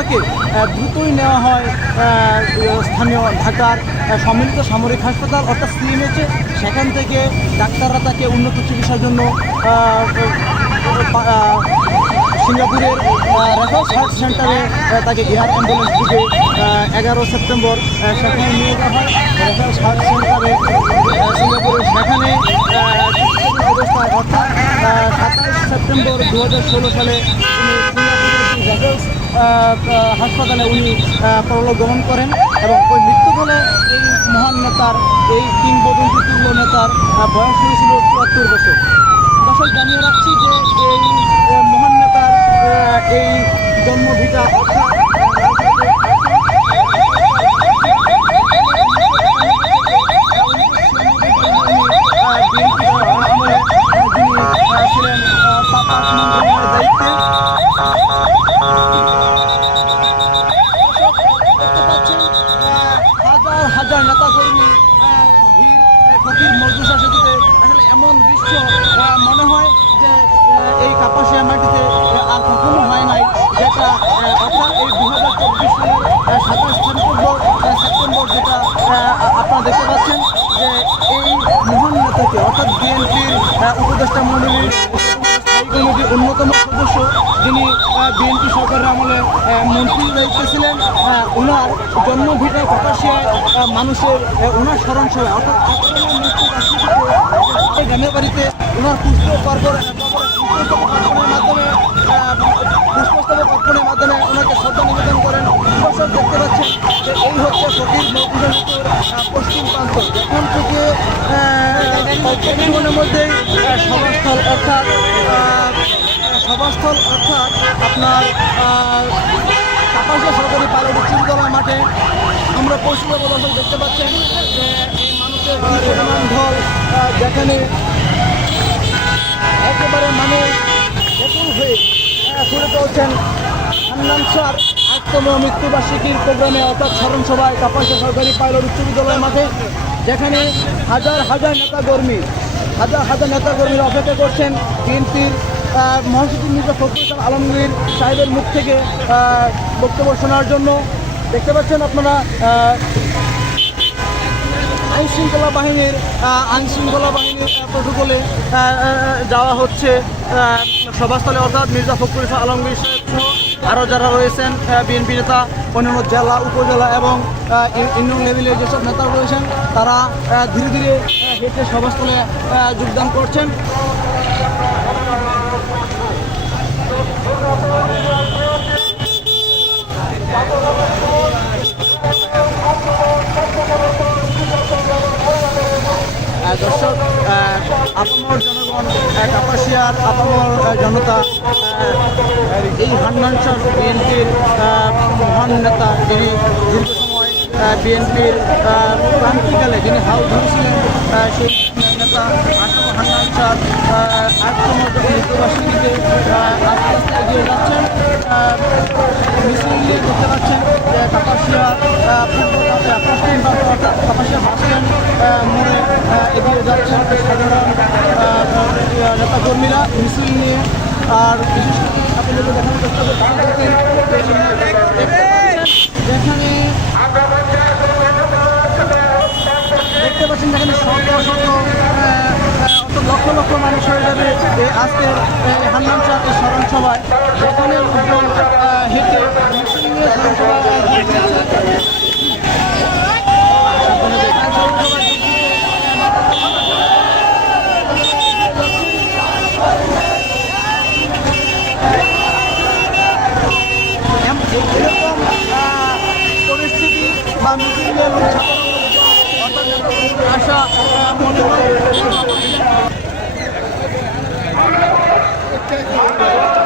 তাকে দ্রুতই নেওয়া হয় স্থানীয় ঢাকার সম্মিলিত সামরিক হাসপাতাল অর্থাৎ সিএমএচে সেখান থেকে ডাক্তাররা তাকে উন্নত চিকিৎসার জন্য সিঙ্গাপুরের রেফারেন্স হার্ট সেন্টারে তাকে এয়ার অ্যাম্বুলেন্স থেকে এগারো সেপ্টেম্বর সেখানে নিয়ে যাওয়া হয়। রেফারেন্স হার্ট সেন্টারে আহ, সিঙ্গাপুরে সেখানে অবস্থায় অর্থাৎ সাতাশ সেপ্টেম্বর দু হাজার ষোলো সালে সিঙ্গাপুরের রেফারেন্স হাসপাতালে উনি আহ, পরলোক গমন করেন এবং ওই মৃত্যু হলে এই মহান নেতার এই কিংবদন্তি তুল্য নেতার বয়স হয়েছিল চুয়াত্তর বছর। দর্শক জানিয়ে রাখছি যে এই মহান নেতার এই জন্মভিটা অর্থাৎ হাজার হাজার নেতা কর্মী ভিড় ফকির সেতুতে আসলে এমন দৃশ্য মনে হয় যে এই কাপাসিয়া মাটিতে আর কখনো হয় নাই। যেটা অর্থাৎ এই দু হাজার চব্বিশ সাতাশ সেপ্টেম্বর সেপ্টেম্বর যেটা আপনারা দেখতে পাচ্ছেন যে এই মহান নেতাকে অর্থাৎ বিএনপির উপদেষ্টা মন্ডলীর অন্যতম সদস্য যিনি বিএনপি সরকারের আমলে মন্ত্রী দায়িত্বে ছিলেন ওনার জন্মভিটা প্রকাশিয়ায় মানুষের ওনার স্মরণ সভায় অর্থাৎ গ্রামের বাড়িতে ওনার পুষ্প কর্পর অর্পণের মাধ্যমে পুষ্পস্তবক অর্পণের মাধ্যমে ওনাকে শ্রদ্ধা নিবেদন করেন। দর্শক দেখতে পাচ্ছেন যে এই হচ্ছে ফকির মৌকুজা পশ্চিম প্রান্ত। যেখান থেকে জীবনের মধ্যেই সভাস্থল, অর্থাৎ আহ, সভাস্থল অর্থাৎ আপনার কাপাসিয়া সরকারি পাইলট চিরতলা মাঠে আমরা পশ্চিমবঙ্গ দর্শক দেখতে পাচ্ছেন যে মানুষের পরিমাণ ঢল যেখানে একেবারে মানুষ ব্যাকুল হয়ে ঘুরে চলছেন হান্নান স্যার মৃত্যুবার্ষিকীর প্রোগ্রামে অর্থাৎ স্মরণ সভায় কাপাসিয়া সরকারি পাইলট উচ্চ বিদ্যালয় মাঠে যেখানে হাজার হাজার নেতাকর্মী হাজার হাজার নেতাকর্মীরা অপেক্ষা করছেন বিএনপির মহাসচিব মির্জা ফখরুল ইসলাম আলমগীর সাহেবের মুখ থেকে বক্তব্য শোনার জন্য দেখতে পাচ্ছেন আপনারা আইন শৃঙ্খলা বাহিনীর আইন শৃঙ্খলা বাহিনীর প্রোটোকলে যাওয়া হচ্ছে সভাস্থলে। অর্থাৎ মির্জা ফখরুল ইসলাম আলমগীর সাহেব আরও যারা রয়েছেন বিএনপি নেতা, অন্যান্য জেলা, উপজেলা এবং ইউনিয়ন লেভেলের যেসব নেতা রয়েছেন, তারা ধীরে ধীরে হেঁটে সভাস্থলে যোগদান করছেন। দর্শক আপামর জনগণ কাপাসিয়ার আপামর জনতা এই হান্নান শাহ বিএনপির মহান নেতা যিনি দীর্ঘ সময় বিএনপির ক্রান্তিকালে যিনি ধরেছিলেন সেই নেতা আসম আস্তে আস্তে এগিয়ে যাচ্ছেন মিছিল নিয়ে দেখতে পাচ্ছেন যে কাপাসিয়া পশ্চিম পাশে অর্থাৎ কাপাসিয়া বাস মোড়ে নিয়ে আর দেখতে পাচ্ছেন যেখানে শত শত আহ, আহ, অত লক্ষ লক্ষ মানুষ হয়ে যাবে এই আজকের হান্নান এই স্মরণ সভায় আহ, হেঁটে পরিস্থিতি বা মিছিলে আশা মনে হয় Okay.